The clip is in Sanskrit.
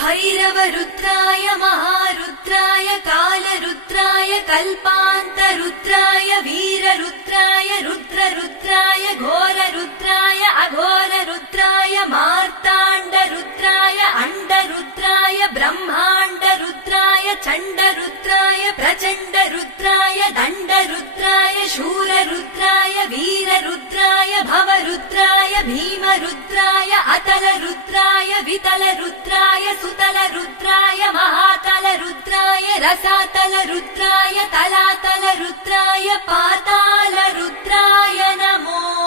भैरवरुद्राय महारुद्राय कालरुद्राय कल्पान्तरुद्राय वीररुद्राय रुद्ररुद्राय घोररुद्राय अघोररुद्राय मार्ताण्डरुद्राय अण्डरुद्राय ब्रह्माण्डरुद्राय चण्डरुद्राय प्रचण्डरुद्राय दण्डरुद्राय शूररुद्राय वीररुद्राय भवरुद्राय भीमरुद्राय अतलरुद्राय वितलरुद्राय सुतलरुद्राय महातलरुद्राय रसातलरुद्राय तलातलरुद्राय पातालरुद्राय नमो